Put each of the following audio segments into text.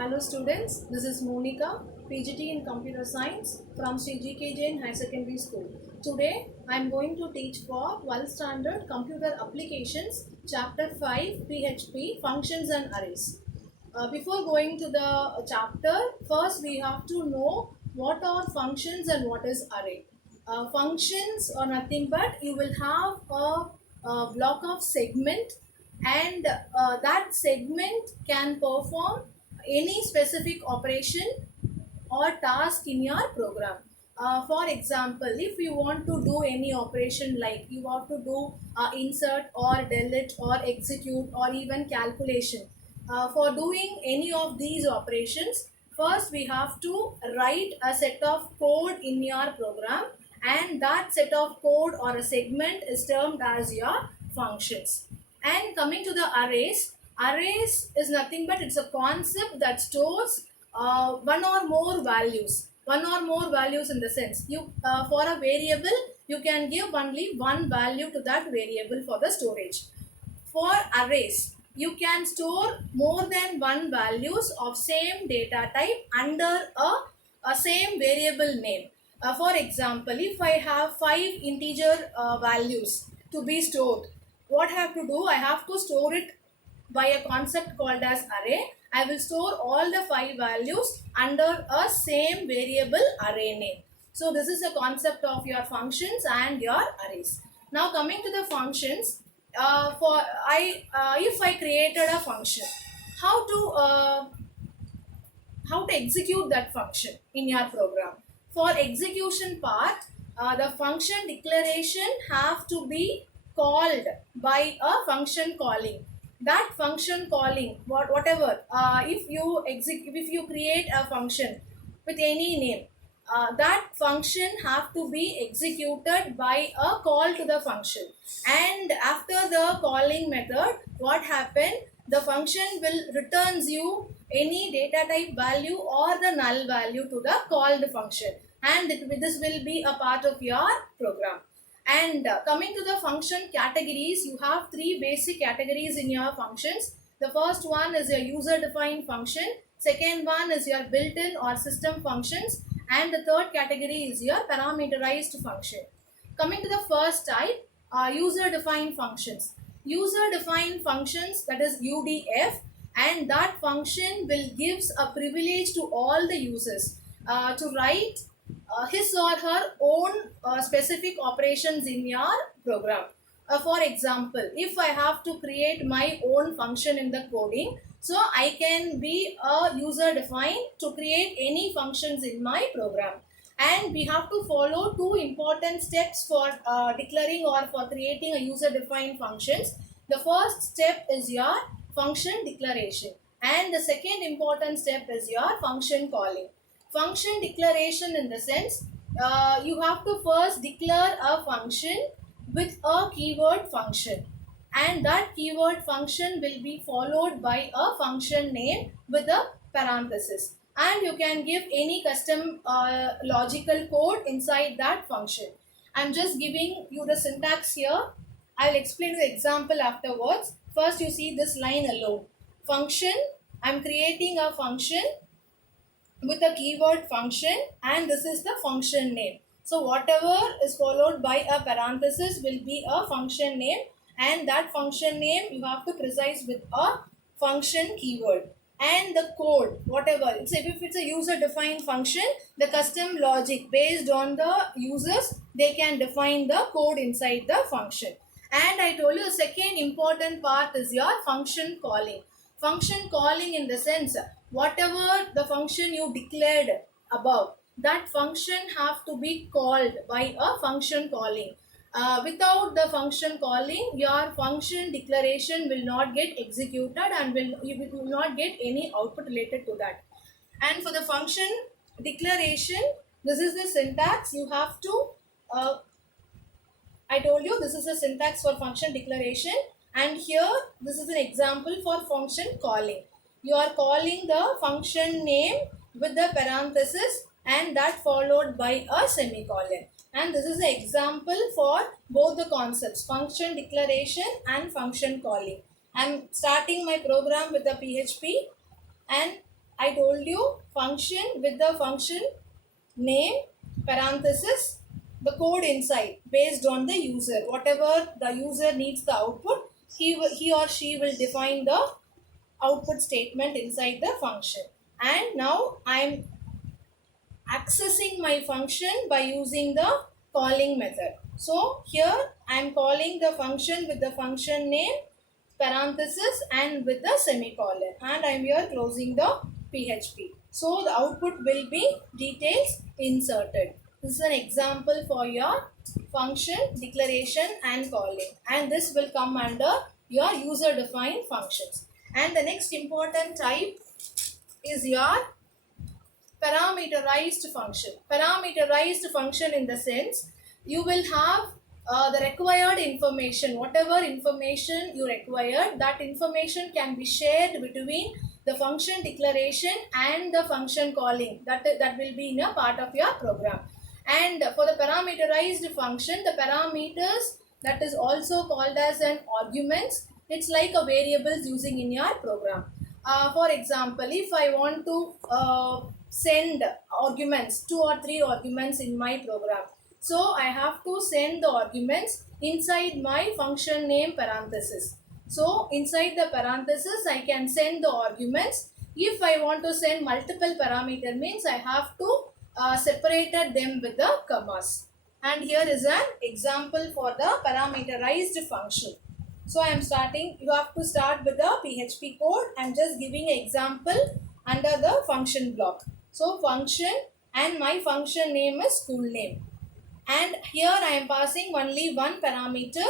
Hello students, this is Monica, PGT in Computer Science from Sri GK Jain High Secondary School. Today I am going to teach for 12th Standard Computer Applications Chapter 5 PHP Functions and Arrays. Before going to the chapter, first we have to know what are functions and what is array. Functions are nothing but you will have a block of segment, and that segment can perform any specific operation or task in your program. For example, if you want to do any operation like you want to do insert or delete or execute or even calculation, for doing any of these operations, first we have to write a set of code in your program, and that set of code or a segment is termed as your functions. And coming to the arrays, arrays is nothing but it's a concept that stores one or more values in the sense you for a variable you can give only one value to that variable for the storage. For arrays, you can store more than one values of same data type under a same variable name. For example, if I have 5 integer values to be stored, what I have to do? I have to store it by a concept called as array. I will store all the 5 values under a same variable array name. So this is the concept of your functions and your arrays. Now coming to the functions, if I created a function, how to uh, how to execute that function in your program. For execution part, the function declaration have to be called by a function calling. That function calling, whatever, if you create a function with any name, that function have to be executed by a call to the function, and after the calling method, what happen, the function will returns you any data type value or the null value to the called function, and this will be a part of your program. And coming to the function categories, you have 3 basic categories in your functions. The first one is your user defined function, second one is your built-in or system functions, and the third category is your parameterized function. Coming to the first type, user defined functions. User defined functions, that is UDF, and that function will gives a privilege to all the users to write his or her own specific operations in your program. For example, if I have to create my own function in the coding, so I can be a user defined to create any functions in my program. And we have to follow 2 important steps for declaring or for creating a user defined functions. The first step is your function declaration, and the second important step is your function calling. Function declaration in the sense, you have to first declare a function with a keyword function, and that keyword function will be followed by a function name with a parenthesis, and you can give any custom logical code inside that function. I'm just giving you the syntax here. I'll explain the example afterwards. First, you see this line alone. Function, I'm creating a function with a keyword function, and this is the function name. So whatever is followed by a parenthesis will be a function name, and that function name you have to precise with a function keyword. And the code, whatever, if it's a user defined function, the custom logic based on the users, they can define the code inside the function. And I told you the second important part is your function calling. Function calling in the sense, whatever the function you declared above, that function have to be called by a function calling. Without the function calling, your function declaration will not get executed, and you will not get any output related to that. And for the function declaration, this is the syntax you have to I told you this is a syntax for function declaration, and here this is an example for function calling. You are calling the function name with the parenthesis and that followed by a semicolon. And this is an example for both the concepts, function declaration and function calling. I am starting my program with the PHP, and I told you function with the function name, parenthesis, the code inside based on the user. Whatever the user needs the output, he or she will define the output statement inside the function. And now I am accessing my function by using the calling method. So here I am calling the function with the function name, parenthesis, and with the semicolon, and I am here closing the PHP. So the output will be details inserted. This is an example for your function declaration and calling, and this will come under your user defined functions. And the next important type is your parameterized function. Parameterized function in the sense you will have the required information, whatever information you require, that information can be shared between the function declaration and the function calling. That will be in a part of your program. And for the parameterized function, the parameters, that is also called as an arguments. It's like a variables using in your program. For example, if I want to send arguments, 2 or 3 arguments in my program, so I have to send the arguments inside my function name parenthesis. So inside the parenthesis I can send the arguments. If I want to send multiple parameter, means I have to separated them with the commas. And here is an example for the parameterized function. So I am starting, you have to start with the PHP code. I am just giving an example under the function block. So function, and my function name is school name. And here I am passing only one parameter,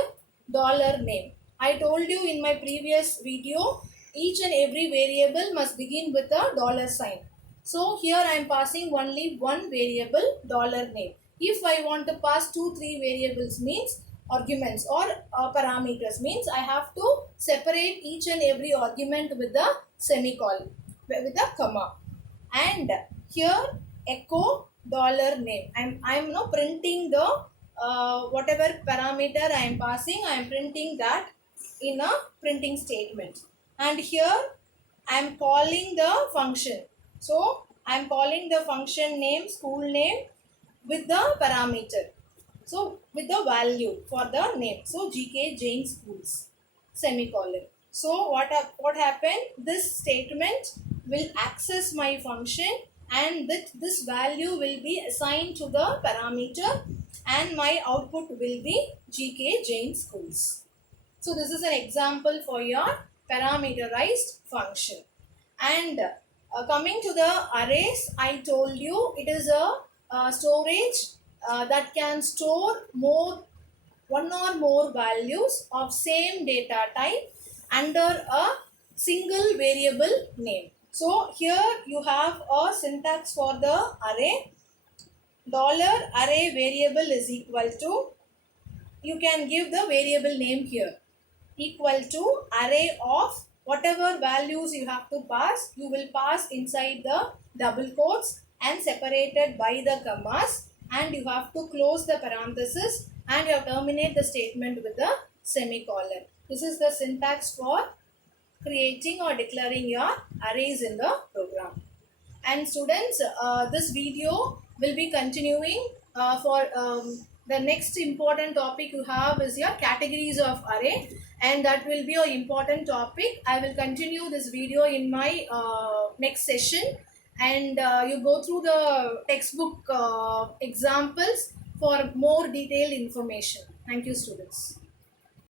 $name. I told you in my previous video, each and every variable must begin with a $sign. So here I am passing only one variable, $name. If I want to pass 2-3 variables, means arguments or parameters, means I have to separate each and every argument with the semicolon, with a comma. And here echo $name. I'm now printing the whatever parameter I am passing, I am printing that in a printing statement. And here I am calling the function. So I am calling the function name, school name, with the parameter. So with the value for the name. So GK Jain Schools, semicolon. So what happened? This statement will access my function, and this value will be assigned to the parameter, and my output will be GK Jain Schools. So this is an example for your parameterized function. And coming to the arrays, I told you it is a storage that can store one or more values of same data type under a single variable name. So here you have a syntax for the array. $array variable is equal to, you can give the variable name here, equal to array of whatever values you have to pass, you will pass inside the double quotes and separated by the commas, and you have to close the parenthesis, and you have to terminate the statement with the semicolon. This is the syntax for creating or declaring your arrays in the program. And students, this video will be continuing for the next important topic you have is your categories of array, and that will be an important topic. I will continue this video in my next session, and you go through the textbook examples for more detailed information. Thank you, students.